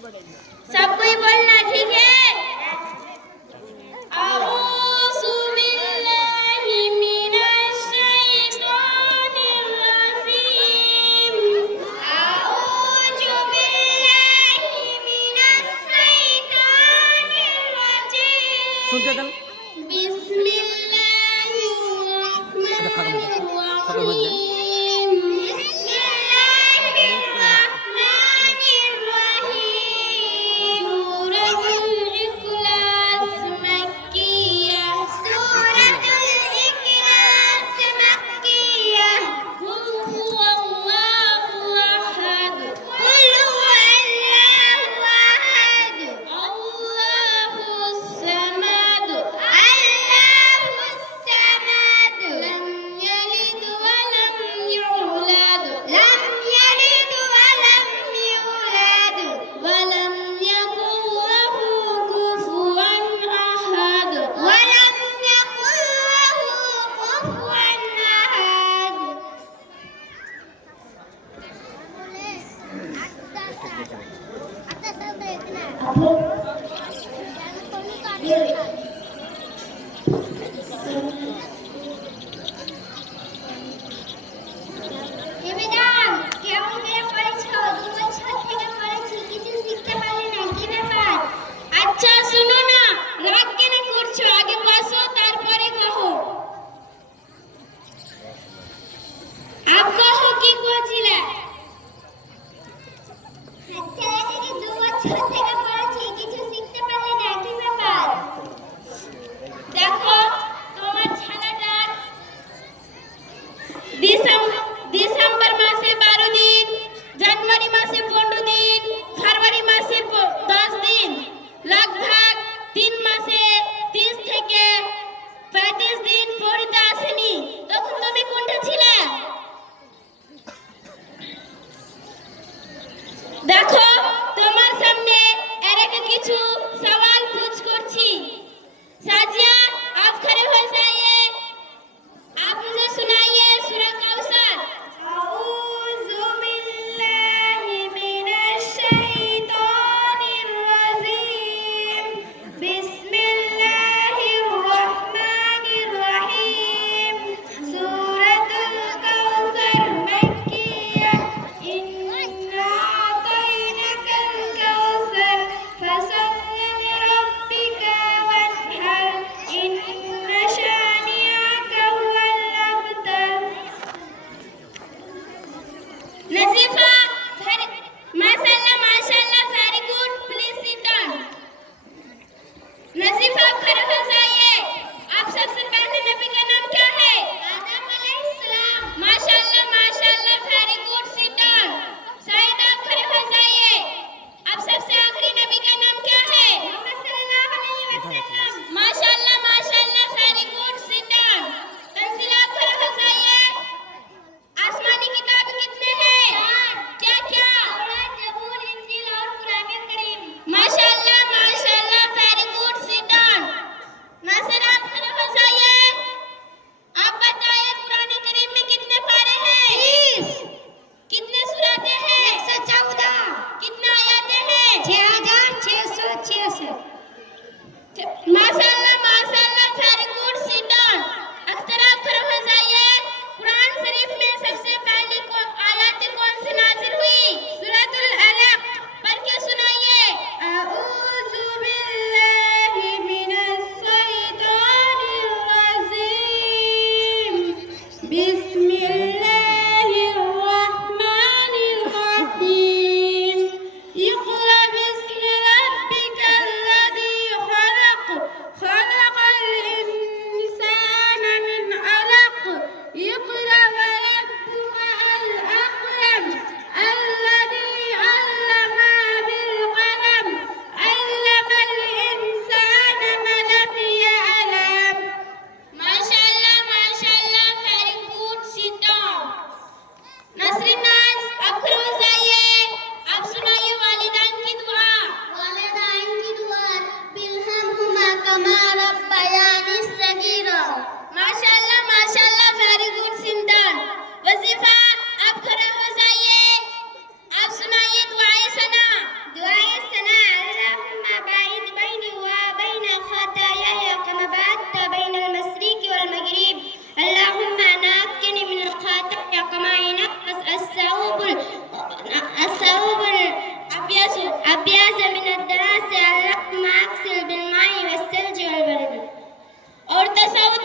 सब कोई बोलना, ठीक है? अऊज़ु बिल्लाहि मिनश शैतानिर रजीम। अऊज़ु बिल्लाहि मिनश शैतानिर रजीम। सुनते चल। बिस्मिल्लाहिर रहमानिर रहीम। আচ্ছা শুনো না, রাগ কেন করছো? আগে বসো, তারপরে কহো। আপ কহো, কি কইছিলে? আচ্ছা, এই যে 2 বছর থেকে পড়াচ্ছি, কিছু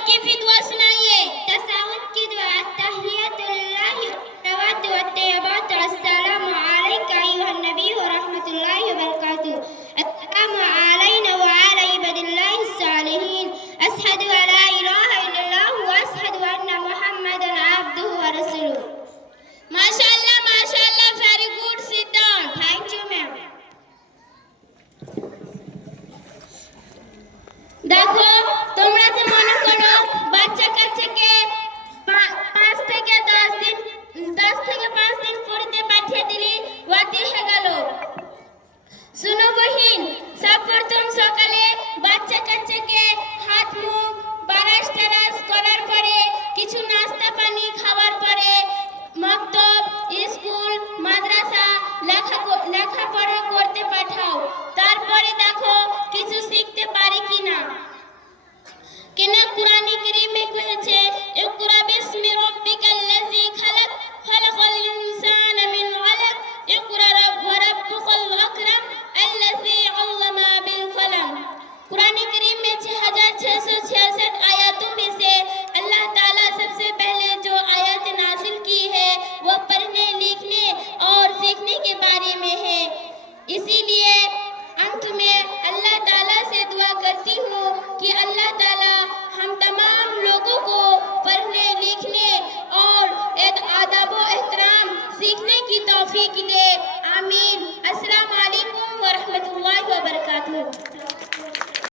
की फिदवा सुनाइए। तसाउद की दुआ अत्तहियतुलिल्लाहि सलावातु वत्तय्यिबातु अस्सलामु अलैका अय्युहन नबी व रहमतुल्लाहि व बरकातुहू अस्सलामु अलैना व अला इबादिल्लाहिस सालिहीन अशहदु अला इलाहा इल्लल्लाह व अशहदु अन्ना मुहम्मदन अब्दुहु व रसूलुहू। माशाअल्लाह, very good. Sit down. Thank you ma'am. দেখো, তোমরা যে মনে করো বাচ্চা কাচ্চাকে 5 থেকে 10 দিন পড়তে পাঠিয়ে দিলি ওয়াতি হয়ে গেল। শুনো বহিন, সর্বপ্রথম সকালে বাচ্চা কাচ্চাকে হাত মুখ বারাস টারাস করার পরে কিছু নাস্তা পানি খাওয়ার পরে মক্তব, স্কুল, মাদ্রাসা লেখাপড়া করতে পাঠাও। তারপরে দেখো কিছু শিখতে পারি কিনা। কুরআন কারীমে কয়েছে ইকরা বিসমি রাব্বিকাল্লাযী খালাক খালাকাল ইনসানা মিন আলাক ইকরা ওয়া রাব্বুকাল আকরাম আল্লাযী আল্লামা বিল কলম। कुरान करीम में 6666 आयतों में से अल्लाह ताला सबसे पहले जो आयत नाजिल की है वो पढ़ने लिखने और सीखने के बारे में है। इसीलिए अंत में अल्लाह ताला से दुआ करती हूँ कि अल्लाह ताला हम तमाम लोगों को पढ़ने लिखने और आदब व एहतराम सीखने की तौफीक दे। आमीन। अस्सलाम वालेकुम व रहमतुल्लाहि व बरकातुहू।